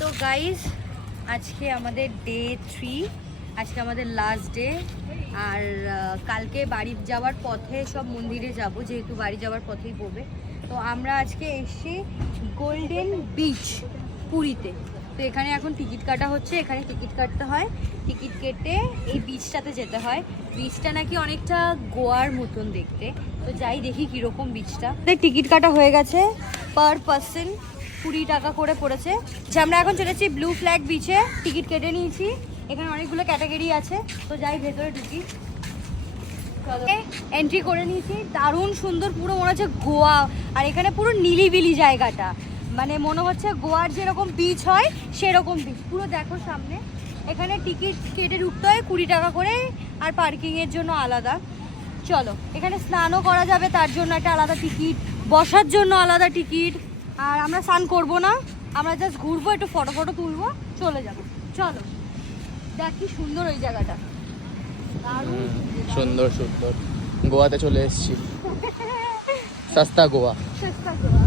তো গাইস আজকে আমাদের ডে 3, আজকে আমাদের লাস্ট ডে। আর কালকে বাড়ি যাওয়ার পথে সব মন্দিরে যাব, যেহেতু বাড়ি যাওয়ার পথেই পড়বে। তো আমরা আজকে এসেছি গোল্ডেন বিচ পুরীতে। তো এখানে এখন টিকিট কাটা হচ্ছে, এখানে টিকিট কাটতে হয়, টিকিট কেটে এই বিচটাতে যেতে হয়। বিচটা নাকি অনেকটা গোয়ার মতন দেখতে। তো যাই দেখি কীরকম বিচটা। টিকিট কাটা হয়ে গেছে, পার পার্সন 20 টাকা করে পড়েছে। যে আমরা এখন চলেছি ব্লু ফ্ল্যাগ বিচে, টিকিট কেটে নিয়েছি। এখানে অনেকগুলো ক্যাটাগরি আছে, তো যাই ভেতরে ঢুকি। এন্ট্রি করে নিয়েছি, দারুণ সুন্দর, পুরো মনে হচ্ছে গোয়া। আর এখানে পুরো নিলিবিলি জায়গাটা, মানে মনে হচ্ছে গোয়ার যেরকম বিচ হয় সেরকম বিচ পুরো। দেখো সামনে, এখানে টিকিট কেটে ঢুকতে হয় 20 টাকা করে, আর পার্কিংয়ের জন্য আলাদা। চলো, এখানে স্নানও করা যাবে, তার জন্য একটা আলাদা টিকিট, বসার জন্য আলাদা টিকিট। আর আমরা স্নান করবো না, আমরা জাস্ট ঘুরবো, একটু ফটো তুলবো, চলে যাবো। চলো দেখ কি সুন্দর ওই জায়গাটা, দারুণ সুন্দর সুন্দর। গোয়াতে চলে এসেছি, সস্তা গোয়া। সস্তা গোয়া।